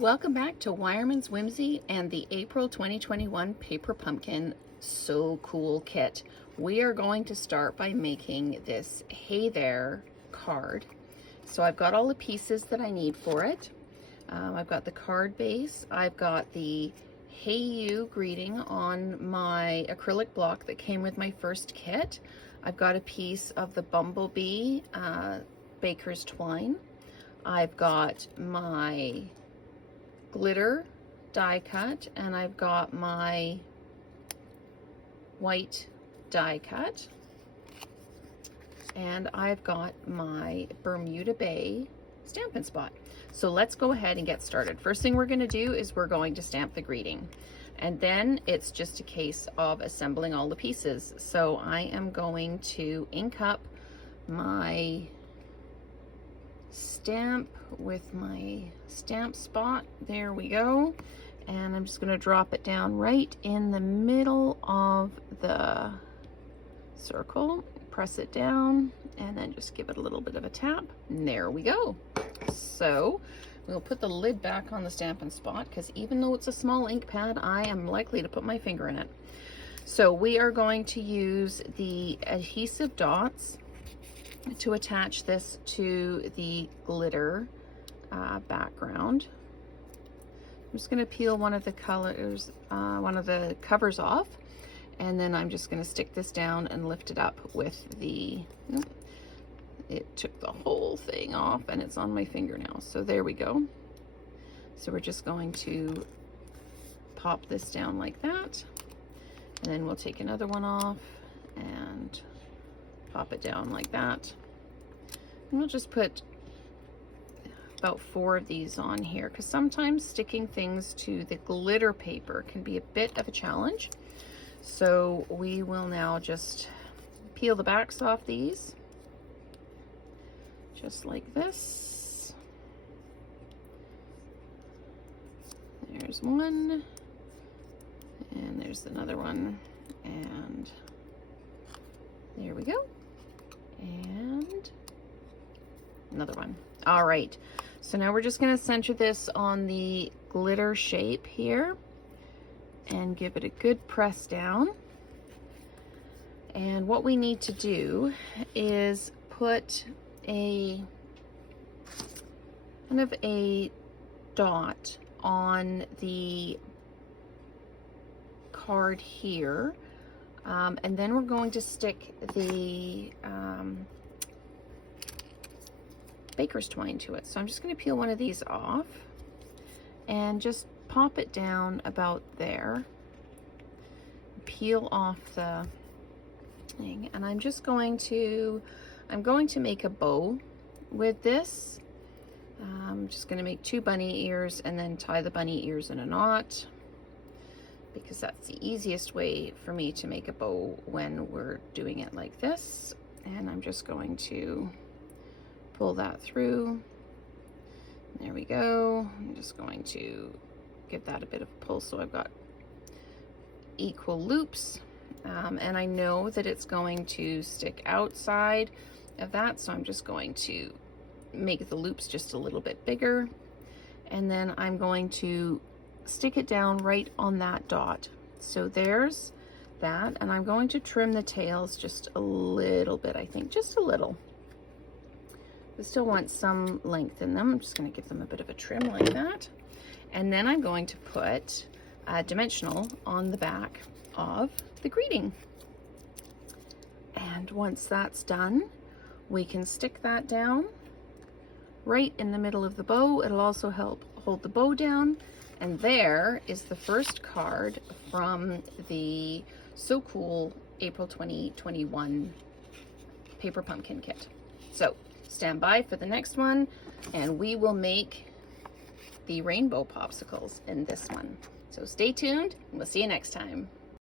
Welcome back to Wireman's Whimsy and the April 2021 Paper Pumpkin So Cool kit. We are going to start by making this Hey There card. So I've got all the pieces that I need for it. I've got the card base. I've got the Hey You greeting on my acrylic block that came with my first kit. I've got a piece of the Bumblebee Baker's Twine. I've got my glitter die cut, and I've got my white die cut, and I've got my Bermuda Bay Stampin' Spot. So let's go ahead and get started. First thing we're going to do is we're going to stamp the greeting, and then it's just a case of assembling all the pieces. So I am going to ink up my stamp with my stamp spot. There we go. And I'm just going to drop it down right in the middle of the circle, press it down, and then just give it a little bit of a tap, and there we go. So we'll put the lid back on the Stampin' Spot, because even though it's a small ink pad, I am likely to put my finger in it. So we are going to use the adhesive dots to attach this to the glitter background. I'm just going to peel one of the covers off, and then I'm just going to stick this down and lift it up with the, it took the whole thing off and it's on my finger now. So there we go. So we're just going to pop this down like that, and then we'll take another one off and pop it down like that. And we'll just put about 4 of these on here, because sometimes sticking things to the glitter paper can be a bit of a challenge. So we will now just peel the backs off these, just like this. There's one, and there's another one, and there we go. And another one. All right, so now we're just going to center this on the glitter shape here and give it a good press down. And what we need to do is put a kind of a dot on the card here. And then we're going to stick the Baker's Twine to it. So I'm just going to peel one of these off and just pop it down about there. Peel off the thing, and I'm going to make a bow with this. I'm just going to make 2 bunny ears and then tie the bunny ears in a knot, because that's the easiest way for me to make a bow when we're doing it like this. And I'm just going to pull that through. There we go. I'm just going to give that a bit of a pull so I've got equal loops. And I know that it's going to stick outside of that, so I'm just going to make the loops just a little bit bigger. And then I'm going to stick it down right on that dot. So there's that, and I'm going to trim the tails just a little bit, I think, just a little. I still want some length in them. I'm just going to give them a bit of a trim like that. And then I'm going to put dimensional on the back of the greeting. And once that's done, we can stick that down right in the middle of the bow. It'll also help hold the bow down. And there is the first card from the So Cool April 2021 Paper Pumpkin Kit. So stand by for the next one, and we will make the rainbow popsicles in this one. So stay tuned, and we'll see you next time.